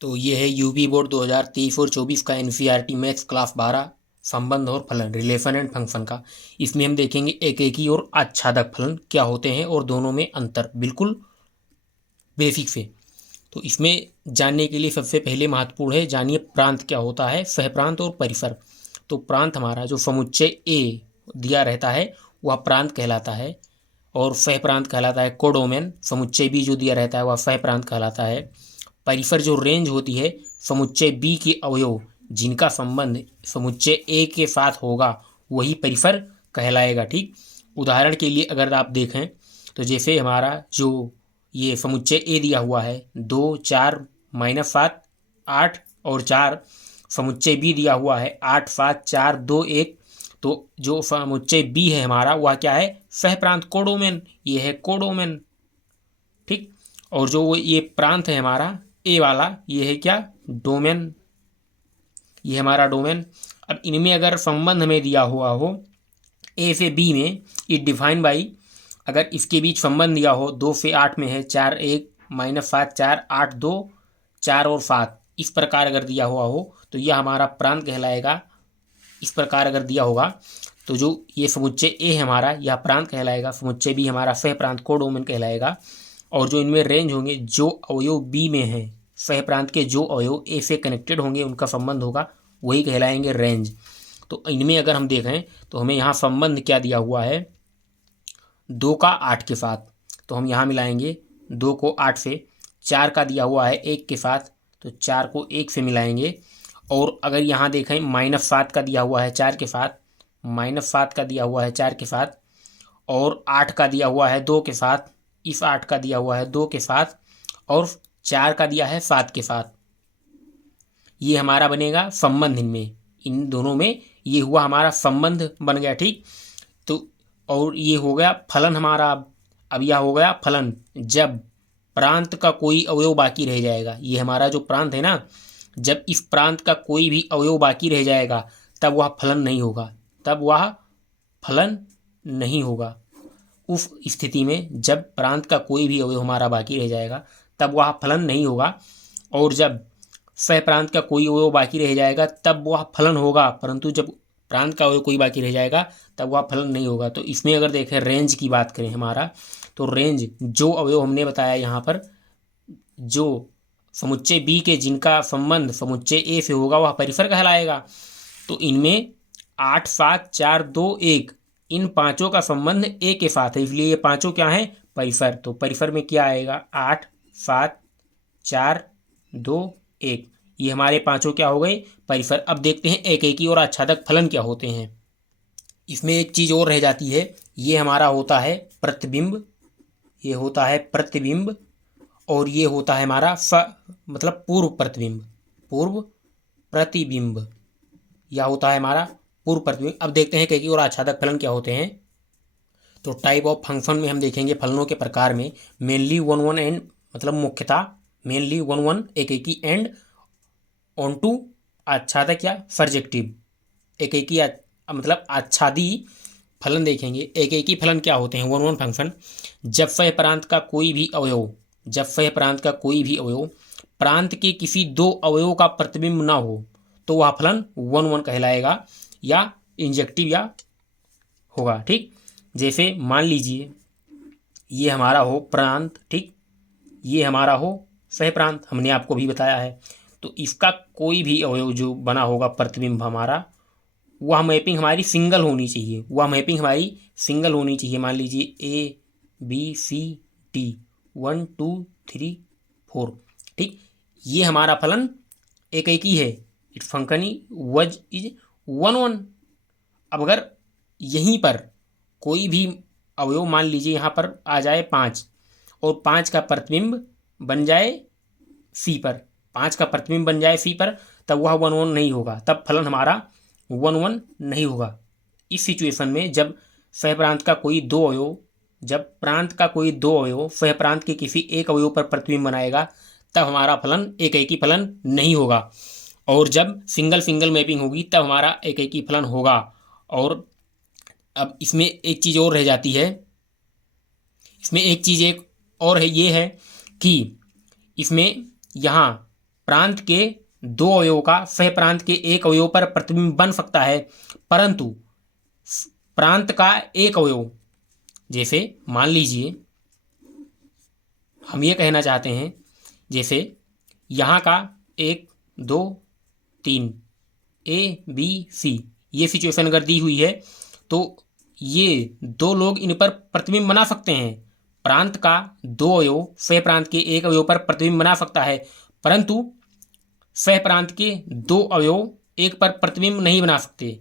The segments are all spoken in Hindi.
तो ये है यूपी बोर्ड 2023 और 24 का एनसीईआरटी मैथ्स क्लास 12 संबंध और फलन रिलेशन एंड फंक्शन का। इसमें हम देखेंगे एकेकी और आच्छादक फलन क्या होते हैं और दोनों में अंतर, बिल्कुल बेसिक से। तो इसमें जानने के लिए सबसे पहले महत्वपूर्ण है, जानिए प्रांत क्या होता है, सहप्रांत और परिसर। तो प्रांत हमारा जो समुच्चय ए दिया रहता है वह प्रांत कहलाता है, और सहप्रांत कहलाता है कोडोमेन। समुच्चय बी जो दिया रहता है वह सहप्रांत कहलाता है। परिसर जो रेंज होती है समुच्चय बी के अवयव जिनका संबंध समुच्चय ए के साथ होगा वही परिसर कहलाएगा। ठीक, उदाहरण के लिए अगर आप देखें तो जैसे हमारा जो ये समुच्चय ए दिया हुआ है 2 4 -7 8 और 4, समुच्चय बी दिया हुआ है 8 7 4 2 1। तो जो समुच्चय बी है हमारा वह क्या है, सहप्रांत कोडोमेन, ये है कोडोमेन। ठीक, और जो ये प्रांत है हमारा ए वाला ये है क्या, डोमेन, ये हमारा डोमेन। अब इनमें अगर संबंध हमें दिया हुआ हो ए से बी में, इट डिफाइन बाई, अगर इसके बीच संबंध दिया हो 2 से 8 में है 4 1 -7 4 8 2 4 और 7, इस प्रकार अगर दिया हुआ हो तो यह हमारा प्रांत कहलाएगा। इस प्रकार अगर दिया होगा तो जो ये समुच्चय ए है हमारा यह प्रांत कहलाएगा, समुच्चय बी हमारा सह प्रांत कोडोमेन कहलाएगा। और जो इनमें रेंज होंगे, जो अवयव बी में है सह प्रांत के जो अवयव ए से कनेक्टेड होंगे उनका संबंध होगा वही कहलाएंगे रेंज। तो इनमें अगर हम देखें तो हमें यहाँ संबंध क्या दिया हुआ है 2 का 8 के साथ, तो हम यहाँ मिलाएंगे 2 को 8 से। 4 का दिया हुआ है 1 के साथ, तो 4 को 1 से मिलाएंगे। और अगर यहाँ देखें -7 का दिया हुआ है 4 के साथ, -7 का दिया हुआ है 4 के साथ, और 8 का दिया हुआ है 2 के साथ, इस 8 का दिया हुआ है 2 के साथ, और 4 का दिया है 7 के साथ, ये हमारा बनेगा संबंध। इनमें इन दोनों में ये हुआ हमारा संबंध बन गया। ठीक, तो और ये हो गया फलन हमारा। अब यह हो गया फलन जब प्रांत का कोई अवयव बाकी रह जाएगा। ये हमारा जो प्रांत है ना, जब इस प्रांत का कोई भी अवयव बाकी रह जाएगा तब वह फलन नहीं होगा, तब वह फलन नहीं होगा। उस स्थिति में जब प्रांत का कोई भी अवयव हमारा बाकी रह जाएगा तब वह फलन नहीं होगा, और जब सह प्रांत का कोई अवयव बाकी रह जाएगा तब वह फलन होगा, परंतु जब प्रांत का अवयव कोई बाकी रह जाएगा तब वह फलन नहीं होगा। तो इसमें अगर देखें रेंज की बात करें हमारा, तो रेंज जो अवयव हमने बताया यहाँ पर, जो समुच्चय बी के जिनका संबंध समुच्चय ए से होगा वह परिसर कहलाएगा। तो इनमें 8 7 4 2 1 इन पांचों का संबंध ए के साथ है, इसलिए ये पांचों क्या हैं, परिसर। तो परिसर में क्या आएगा 8 7 4 2 1, ये हमारे पांचों क्या हो गए, परिसर। अब देखते हैं एकेकी और आच्छादक फलन क्या होते हैं। इसमें एक चीज और रह जाती है, ये हमारा होता है प्रतिबिंब, ये होता है प्रतिबिंब, और ये होता है हमारा मतलब पूर्व प्रतिबिंब, पूर्व प्रतिबिंब, यह होता है हमारा पूर्व प्रतिबिंब। अब देखते हैं एकेकी और आच्छादक फलन क्या होते हैं। तो टाइप ऑफ फंक्शन में हम देखेंगे फलनों के प्रकार में मेनली 1 1 एंड, मतलब मुख्यतः मेनली 1 1 एकेकी एंड ऑन टू आच्छादक या सर्जेक्टिव। एकेकी मतलब आच्छादी फलन देखेंगे। एकेकी फलन क्या होते हैं 1 1 फंक्शन, जब सह प्रांत का कोई भी अवयव, जब सह प्रांत का कोई भी अवयव प्रांत के किसी दो अवयवों का प्रतिबिंब ना हो तो वह फलन 1 1 कहलाएगा या इंजेक्टिव या होगा। ठीक, जैसे मान लीजिए ये हमारा हो प्रांत, ठीक, ये हमारा हो सह प्रांत, हमने आपको भी बताया है। तो इसका कोई भी अवयव जो बना होगा प्रतिबिंब हमारा, वह मैपिंग हमारी सिंगल होनी चाहिए, वह मैपिंग हमारी सिंगल होनी चाहिए। मान लीजिए ए बी सी डी 1 2 3 4, ठीक, ये हमारा फलन एकेकी है, इट फंक्शनी वज इज 1 1। अब अगर यहीं पर कोई भी अवयव मान लीजिए यहाँ पर आ जाए 5, और 5 का प्रतिबिंब बन जाए सी पर, 5 का प्रतिबिंब बन जाए सी पर, तब वह 1 1 नहीं होगा, तब फलन हमारा 1 1 नहीं होगा। इस सिचुएशन में जब सह प्रांत का कोई दो अवयव, जब प्रांत का कोई दो अवयव सह प्रांत के किसी एक अवयव पर प्रतिबिंब बनाएगा तब हमारा फलन एकेकी फलन नहीं होगा, और जब सिंगल सिंगल मैपिंग होगी तब हमारा एकेकी फलन होगा। और अब इसमें एक चीज़ और रह जाती है, इसमें एक चीज़ एक और है, ये है कि इसमें यहाँ प्रांत के दो अवयवों का सह प्रांत के एक अवयव पर प्रतिबिंब बन सकता है, परंतु प्रांत का एक अवयव, जैसे मान लीजिए हम ये कहना चाहते हैं, जैसे यहाँ का 1 2 3 ABC ये सिचुएशन अगर दी हुई है तो ये दो लोग इन पर प्रतिबिंब बना सकते हैं। प्रांत का दो अवयव सह प्रांत के एक अवयव पर प्रतिबिंब बना सकता है, परंतु सह प्रांत के दो अवयव एक पर प्रतिबिंब नहीं बना सकते।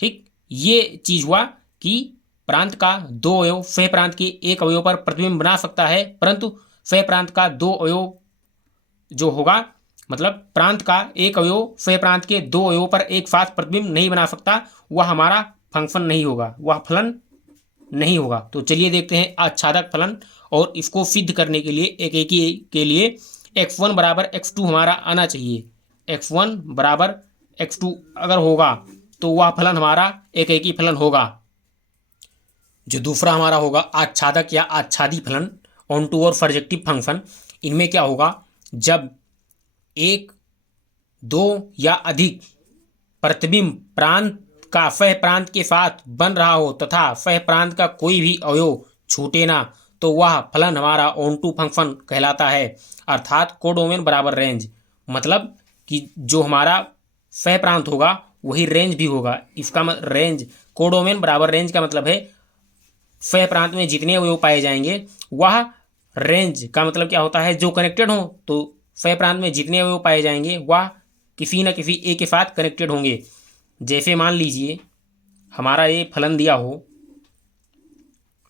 ठीक, ये चीज हुआ कि प्रांत का दो अवयव सह प्रांत के एक अवयव पर प्रतिबिंब बना सकता है, परंतु सह प्रांत का दो अवयव जो होगा, मतलब प्रांत का एक अवयव सह प्रांत के दो अवयव पर एक साथ प्रतिबिंब नहीं बना सकता, वह हमारा फंक्शन नहीं होगा, वह फलन नहीं होगा। तो चलिए देखते हैं आच्छादक फलन, और इसको सिद्ध करने के लिए एकेकी के लिए x1 बराबर x2 हमारा आना चाहिए। x1 बराबर x2 अगर होगा तो वह फलन हमारा एकेकी फलन होगा। जो दूसरा हमारा होगा आच्छादक या आच्छादी फलन, ऑनटू और सर्जेक्टिव फंक्शन, इनमें क्या होगा, जब एक दो या अधिक प्रतिबिंब प्रांत का सह प्रांत के साथ बन रहा हो तथा सह प्रांत का कोई भी अवयव छूटे ना, तो वह फलन हमारा ऑनटू फंक्शन कहलाता है, अर्थात कोडोमेन बराबर रेंज। मतलब कि जो हमारा सह प्रांत होगा वही रेंज भी होगा। इसका रेंज, कोडोमेन बराबर रेंज का मतलब है सह प्रांत में जितने अवयव पाए जाएंगे वह रेंज का मतलब क्या होता है, जो कनेक्टेड हो, तो सह प्रांत में जितने अवयव पाए जाएंगे वह किसी न किसी ए के साथ कनेक्टेड होंगे। जैसे मान लीजिए हमारा ये फलन दिया हो,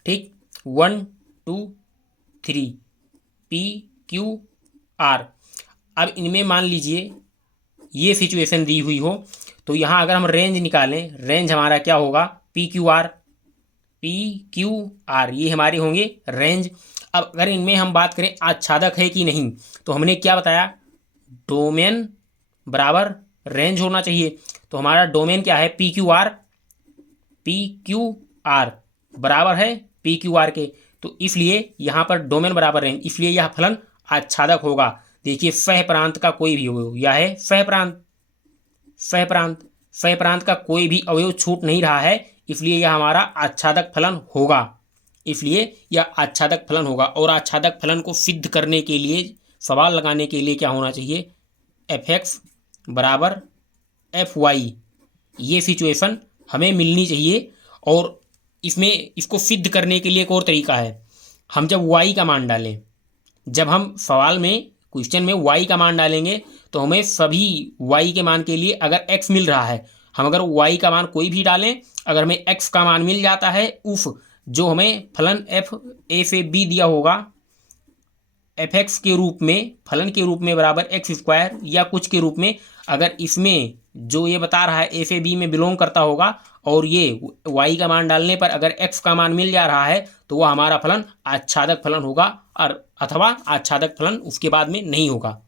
ठीक, 1 2 3 PQR। अब इनमें मान लीजिए ये सिचुएशन दी हुई हो, तो यहाँ अगर हम रेंज निकालें, रेंज हमारा क्या होगा, PQR ये हमारे होंगे रेंज। अब अगर इनमें हम बात करें आच्छादक है कि नहीं, तो हमने क्या बताया, डोमेन बराबर रेंज होना चाहिए। तो हमारा डोमेन क्या है, PQR बराबर है PQR के, तो इसलिए यहाँ पर डोमेन बराबर रेंज, इसलिए यह फलन आच्छादक होगा। देखिए सह प्रांत का कोई भी अवयव, यह है सह प्रांत का कोई भी अवयव छूट नहीं रहा है, इसलिए यह हमारा आच्छादक फलन होगा। इसलिए यह आच्छादक फलन होगा। और आच्छादक फलन को सिद्ध करने के लिए, सवाल लगाने के लिए क्या होना चाहिए, fx बराबर fy, ये सिचुएशन हमें मिलनी चाहिए। और इसमें इसको सिद्ध करने के लिए एक और तरीका है, हम जब y का मान डालें, जब हम सवाल में, क्वेश्चन में y का मान डालेंगे, तो हमें सभी y के मान के लिए अगर x मिल रहा है, हम अगर y का मान कोई भी डालें, अगर हमें x का मान मिल जाता है, उफ जो हमें फलन f a से b दिया होगा, fx के रूप में, फलन के रूप में बराबर x² या कुछ के रूप में, अगर इसमें जो ये बता रहा है a से b में बिलोंग करता होगा, और ये y का मान डालने पर अगर x का मान मिल जा रहा है, तो वह हमारा फलन आच्छादक फलन होगा, और अथवा आच्छादक फलन उसके बाद में नहीं होगा।